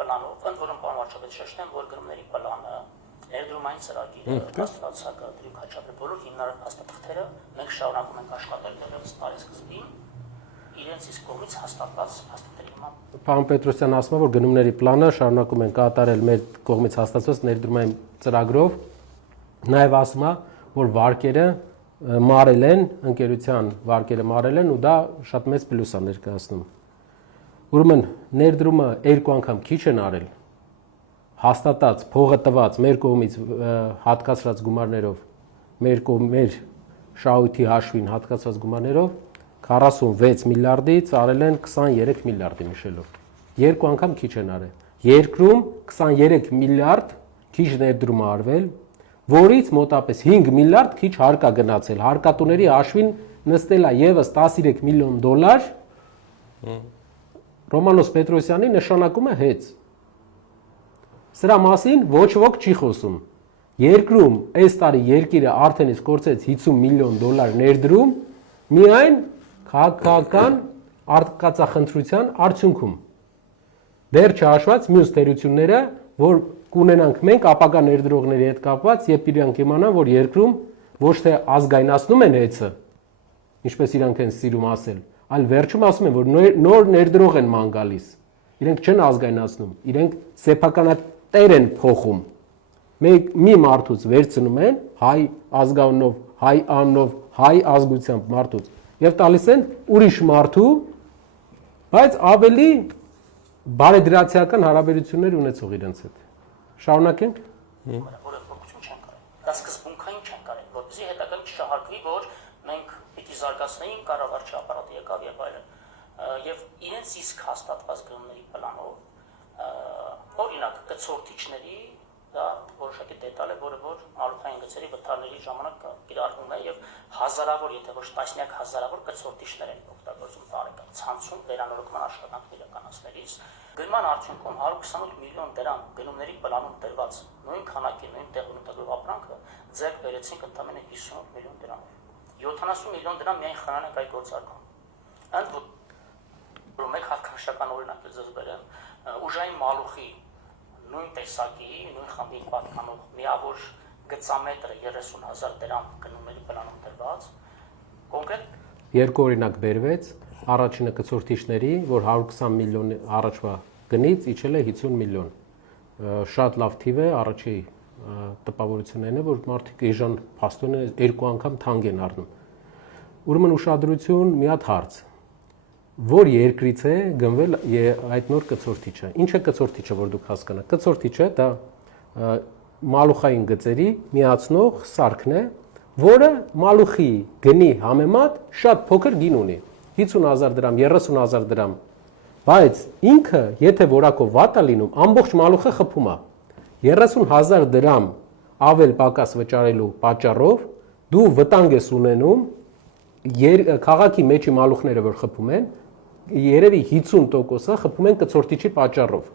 պլանով, ընդ որում պարոն վարչապետ շեշտեմ, որ գնումների պլանը, ներդրումային ծրագիրը, հաստատացակը, դրույք հաճախել բոլոր հիմնարար փաստաթղթերը մենք շարունակում ենք աշխատել դեռևս տարեսկզբին իրենց իսկ կողմից հաստատված փաստաթղթերի հիման։ Պարոն Պետրոսյան ասում է, որ գնումների պլանը շարունակում են կատարել մեր կողմից հաստատված ներդրումային ծրագրով, նաև ասում է, որ վարկերը մարել են, ընկերության վարկերը մարել են ու դա շատ մեծ պլյուս է ներկայացնում։ Ուրեմն ներդրումը երկու անգամ քիչ են արել, հաստատած, փողը տված մեր կողմից հատկացրած գումարներով, մեր շահույթի հաշվին հատկացված գումարներով 46 միլիարդից արել են 23 միլիարդի միշելով։ Երկու անգամ քիչ են արել։ Երկրում 23 միլիարդ քիչ ներդրում է արվել, որից մոտապես 5 միլիարդ քիչ հարկ է գնացել։ Հարկատուների հաշվին նստել է եւս 13 միլիոն դոլար։ Ռոմանոս Պետրոսյանի նշանակում է հեծ։ Սրա մասին ոչ ոք չի խոսում։ Երկրում այս տարի երկիրը արդեն իսկ կորցրեց 50 միլիոն դոլար ներդրում միայն քաղաքական արտգործախնդրության արդյունքում։ Դեռ չհաշված մյուս թերությունները, որ կունենանք մենք ապագա ներդրողների հետ կապված, երբ իրանք իմանան, որ երկրում ոչ թե ազգայնացնում են հեծը, ինչպես իրանք են սիրում ասել, այլ վերջում ասում են, որ նոր ներդրող են ման գալիս։ Իրենք չեն ազգայնացնում, իրենք սեփականատեր են փոխում։ Մի մարդուց վերցնում են հայ ազգանունով, հայ անունով, հայ ազգությամբ մարդուց եւ տալիս են ուրիշ մարդու, բայց ավելի բարեդրացիական հարաբերություններ ունեցող իրենց հետ։ Շարունակենք։ Որը փոքրություն չեն կարել։ Դա սկզբունքային չեն կարել, որպեսզի հետագայում չշահարկվի, որ մենք պիտի զարգացնեինք կառավարչի ապարատը եկավ եւ այլն։ Եվ իրենց իսկ հաստատված գնումների պլանով, օրինակ կցորդիչների դա որոշակի դետալ է, որը որ մալուխային գծերի վթարների ժամանակ կիրառվում է եւ հազարավոր, եթե ոչ տասնյակ հազարավոր կցորդիչներ են օգտագործում տարեկան ցանցում վերանորոգման աշխատանքներ իրականացնելիս։ Գնման արդյունքում 128 միլիոն դրամ գնումների պլանում դրված նույն քանակի, նույն տեղունտագրով ապրանքը ձեռք բերեցինք ընդամենը 58 միլիոն դրամով։ 70 միլիոն դրամ միայն խնայենք այդ գործարկում։ Ընդ որում մեկ հատկանշական օրինակ ձեզ բերեմ, ուժային մալուխի նույն տեսակի, նույն խմբի պատկանող միավոր գծամետրը 30,000 դրամ գնումների պլանում դրված, կոնկրետ երկու օրինակ բերվեց, առաջինը կցորդիչների, որ 120 միլիոն առաջվա գնից իջել է 50 միլիոն։ Շատ լավ թիվ է, առաջի տպավորությունն է, որ մարդիկ էժան փաստորեն երկու անգամ թանկ են առնում։ Ուրեմն ուշադրություն, մի հատ հարց։ Որ երկրից է գնվել այդ նոր կցորդիչը։ Ինչ է կցորդիչը, որ դուք հասկանաք։ Կցորդիչը դա մալուխային գծերի միացնող սարքն է, որը մալուխի գնի համեմատ շատ փոքր գին ունի։ 50,000 դրամ, 30,000 դրամ, բայց ինքը, եթե որակով վատ է լինում, ամբողջ մալուխը խփում է։ 30,000 դրամ ավել պակաս վճարելու պատճառով դու վտանգ ես ունենում քաղաքի մեջի մալուխները, որ խփում են, երևի 50%-ը խփում են կցորդիչի պատճառով։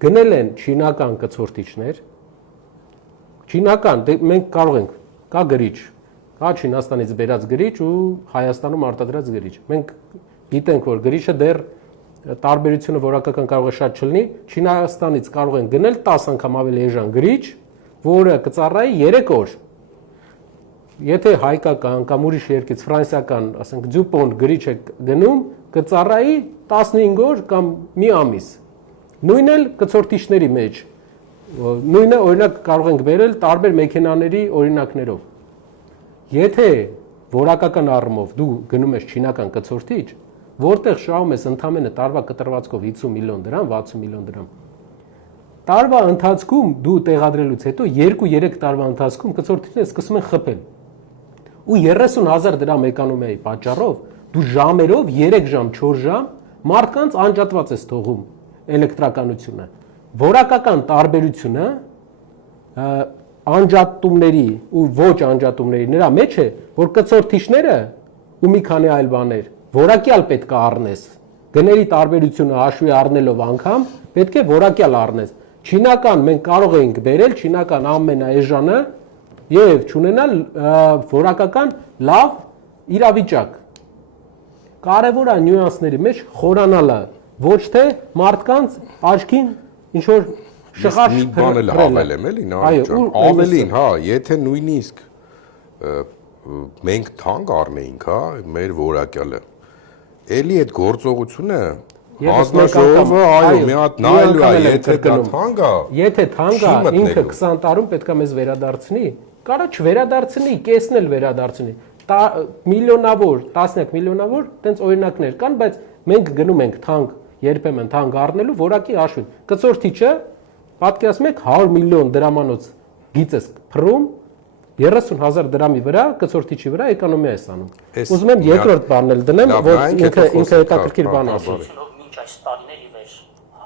Գնել են չինական կցորդիչներ, չինական, մենք կարող ենք, կա գրիչ, կա Չինաստանից բերած գրիչ ու Հայաստանում արտադրած գրիչ։ Մենք գիտենք, որ գրիչը դեռ տարբերությունը որակական կարող է շատ չլինի, Չինաստանից կարող են գնել 10 անգամ ավելի էժան գրիչ, որը կծառայի 3 օր։ Եթե հայկական կամ ուրիշ երկրից ֆրանսիական, ասենք դյուպոնտ գրիչ է գնում, կծառայի 15 օր կամ մի ամիս։ Նույնն էլ կցորդիչների մեջ։ Նույնը օրինակ կարող ենք բերել տարբեր մեքենաների օրինակներով։ Եթե որակական առումով դու գնում ես չինական կցորդիչ, որտեղ շահում ես ընդամենը տարվա կտրվածքով 50 միլիոն դրամ, 60 միլիոն դրամ։ Տարվա ընթացքում դու տեղադրելուց հետո 2-3 տարվա ընթացքում կցորդիչները սկսում են խփել։ Ու 30,000 դրամ էկոնոմիայի պատճառով դու ժամերով 3 ժամ, 4 ժամ մարդկանց անջատված ես թողում էլեկտրականությունը։ Որակական տարբերությունը անջատումների ու ոչ անջատումների նրա մեջ է, որ կցորդիչները ու մի քանի այլ բաներ որակյալ պետք է առնես։ Գների տարբերությունը հաշվի առնելով անգամ պետք է որակյալ առնես։ Չինական մենք կարող ենք բերել չինական ամենաէժանը եւ չունենալ որակական լավ իրավիճակ։ Կարևոր է նյուանսների մեջ խորանալը, ոչ թե մարդկանց աչքին ինչ որ շղար մի բան էլ հավելեմ էլի ավելին, հա, եթե նույնիսկ մենք թանկ առնեինք, հա, մեր որակյալը, էլի այդ գործողությունը հանձնաժողովը, այո, մի հատ նայելու է, եթե դա թանկ է, եթե թանկ է, ինքը 20 տարում պետք է մեզ վերադարձնի, կարա չվերադարձնի, կեսն էլ վերադարձնի, միլիոնավոր, տասնյակ միլիոնավոր, տենց օրինակներ կան, բայց մենք գնում ենք թանկ, երբեմն թանկ առնելու որակի հաշվին։ Կցորդիչը պատկերացնում եք 100 միլիոն դրամանոց գիծես փռում 30,000 դրամի վրա կցորդիչի վրա էկոնոմիա է ստանում։ Ուզում եմ երկրորդ բանն էլ դնեմ, որ ինքը հետաքրքիր բան ասի։ Մինչ այս տարիների վեր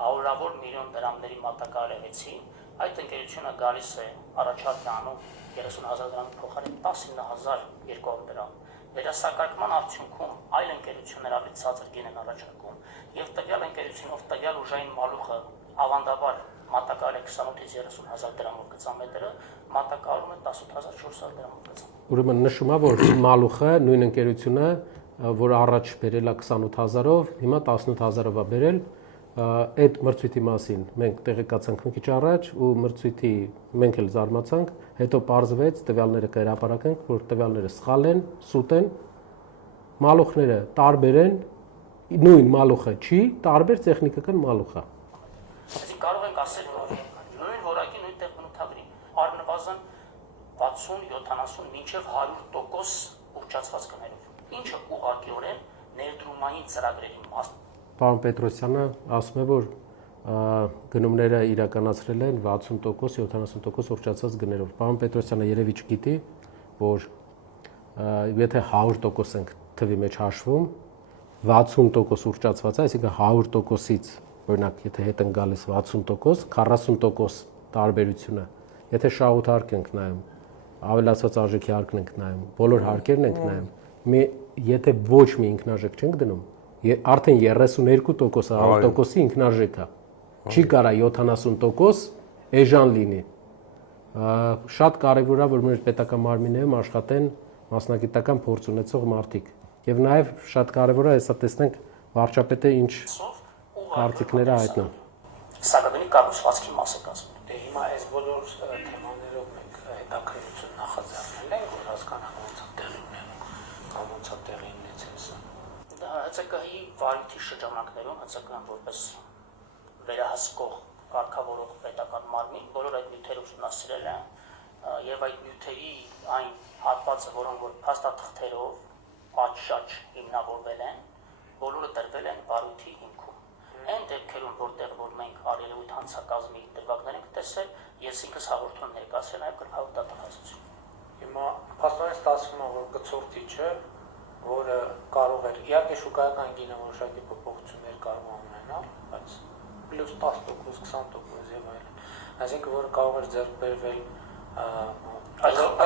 հարյուրավոր միլիոն դրամների մատակարարեցին, այդ ընկերությունը գալիս է առաջարկ անում 30,000 դրամի փոխարեն 19,200 դրամ։ Վերասակարկման արդյունքում այլ ընկերություններ ավելի ցածր գին են առաջարկում, եւ տվյալ ընկերությունով տվյալ ուժային մալուխը ավանդաբար մատակարարել է 28-ից 30,000 դրամով գծամետրը, մատակարարում է 18,400 դրամով գծամետր։ Ուրեմն նշում է, որ մալուխը նույն ընկերությունը, որ առաջ բերել է 28,000-ով, հիմա 18,000-ով է բերել, այդ մրցույթի մասին մենք տեղեկացանք մի քիչ առաջ ու մրցույթի մենք էլ զարմացանք, հետո պարզվեց տվյալները կհրապարակենք, որ տվյալները սխալ են, սուտ են, մալուխները տարբեր են, նույն մալուխը չի, տարբեր տեխնիկական մալուխ է։ Այսինքն կարող ենք ասել, որ նույն որակի նույն տեղ բնութագրի առնվազն 60-70 մինչև 100% ուռճացված գներով, ինչը ուղղակիորեն ներդրումային ծրագրերի մաս։ Պարոն Պետրոսյանը ասում է, որ գնումները իրականացրել են 60%, 70% ուռճացված գներով։ Պարոն Պետրոսյանը երևի չգիտի, որ եթե 100% ենք թվի մեջ հաշվում, 60% ուռճացված է, այսինքն 100%-ից, օրինակ, եթե հետ են գալիս 60%, 40% տարբերությունը, եթե շահութարկ ենք նայում, ավելացված արժեքի հարկն ենք նայում, բոլոր հարկերն ենք նայում, եթե ոչ մի ինքնարժեք չենք դնում, արդեն 32%-ը 100%-ի ինքնարժեք է, չի կարա 70% էժան լինի։ Շատ կարևոր է, որ մեր պետական մարմիններում աշխատեն մասնագիտական փորձ ունեցող մարդիկ։ Եվ նաև շատ կարևոր է, հեսա տեսնենք վարչապետը ինչ կարծիքներ է հայտնում։ Սակագնի կառուցվածքի մասը կազմում։ Դե հիմա այս բոլոր թեմաներով մենք հետաքրքրություն նախաձեռնել ենք, որ հասկանանք ոնց է տեղի ունենում, կամ ոնց է տեղի ունեցել սա։ Դա ՀՑԿ-ի վարույթի շրջանակներում ՀՑԿ-ն որպես վերահսկող կարգավորող պետական մարմին բոլոր այդ նյութերը ուսումնասիրել են եւ այդ նյութերի այն հատվածը, որոնք որ փաստաթղթերով պատշաճ հիմնավորվել են, բոլորը տրվել են վարույթի հիմքում։ Այն դեպքերում, որտեղ որ մենք արելույթ հանցակազմի դրվագներ ենք տեսել, ես ինքս հաղորդում ներկայացրել նաև գրքավոր դատախազություն։ Հիմա փաստորեն ստացվում է, որ կցորդիչը, որը կարող էր իհարկե շուկայական գինը որոշակի փոփոխություններ կարող է ունենալ, բայց պլյուս 10%, 20% եւ այլն։ Այսինքն, որ կարող էր ձեռք բերվել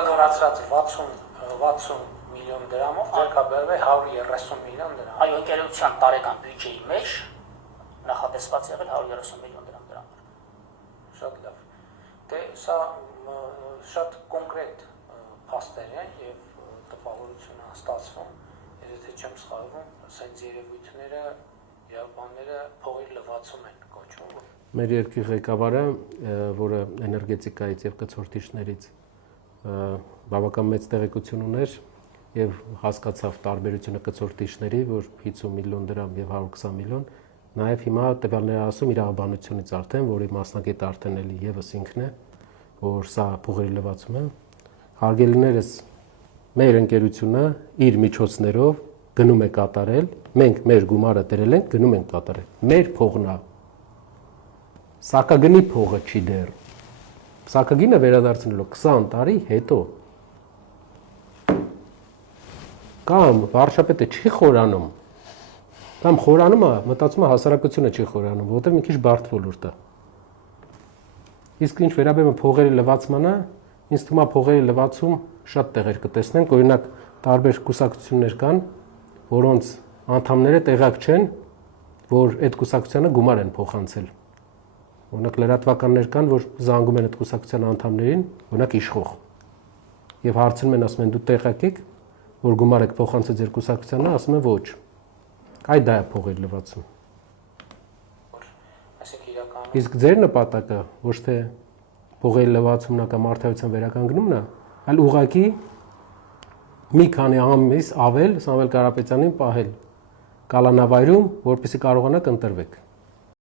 նորացած 60 միլիոն դրամով, ձեռք է բերվել 130 միլիոն դրամ։ Այո, ընկերության տարեկան բյուջեի մեջ նախատեսված եղել 130 միլիոն դրամ։ Շատ լավ։ Դե սա շատ կոնկրետ փաստեր են եւ տպավորություն է ստացվում, եթե չեմ սխալվում, ասենց երևույթները Յալբանները փողի լվացում են կոչվում։ Մեր երկրի ղեկավարը, որը էներգետիկայից եւ կցորդիչներից բավական մեծ տեղեկություն ուներ եւ հասկացավ տարբերությունը կցորդիչների, որ 50 միլիոն դրամ եւ 120 միլիոն, նաեւ հիմա տվյալները ասում իրավաբանությունից արդեն, որի մասնակետ արդեն էլի եւս ինքն է, որ սա փողերի լվացում է։ Հարգելիներս, մեր ընկերությունը իր միջոցներով գնում է կատարել, մենք մեր գումարը դրել ենք, գնում ենք կատարել։ Մեր փողն է։ Սակագնի փողը չի դեռ։ Սակագինը վերադարձնելու 20 տարի հետո։ Կամ վարչապետը չի խորանում, կամ խորանում է, մտածում է հասարակությունը չի խորանում, որովհետև մի քիչ բարդ ոլորտ է։ Իսկ ինչ վերաբերում է փողերի լվացմանը, ինձ թվում է փողերի լվացում շատ տեղեր կտեսնենք, օրինակ տարբեր կուսակցություններ կան, որոնց անդամները տեղյակ չեն, որ այդ կուսակցությանը գումար են փոխանցել։ Օրինակ լրատվականներ կան, որ զանգում են այդ կուսակցության անդամներին, օրինակ իշխող։ Եվ հարցնում են, ասում են դու տեղյակ եք, որ գումար եք փոխանցել ձեր կուսակցությանը, ասում են ոչ։ Այդ դա է փողերի լվացում։ Իսկ ձեր նպատակը ոչ թե փողերի լվացումն կամ արդարության վերականգնումն է, այլ ուղղակի մի քանի ամիս ավել Սամվել Կարապետյանին պահել կալանավայրում, որպեսզի կարողանաք ընտրվեք։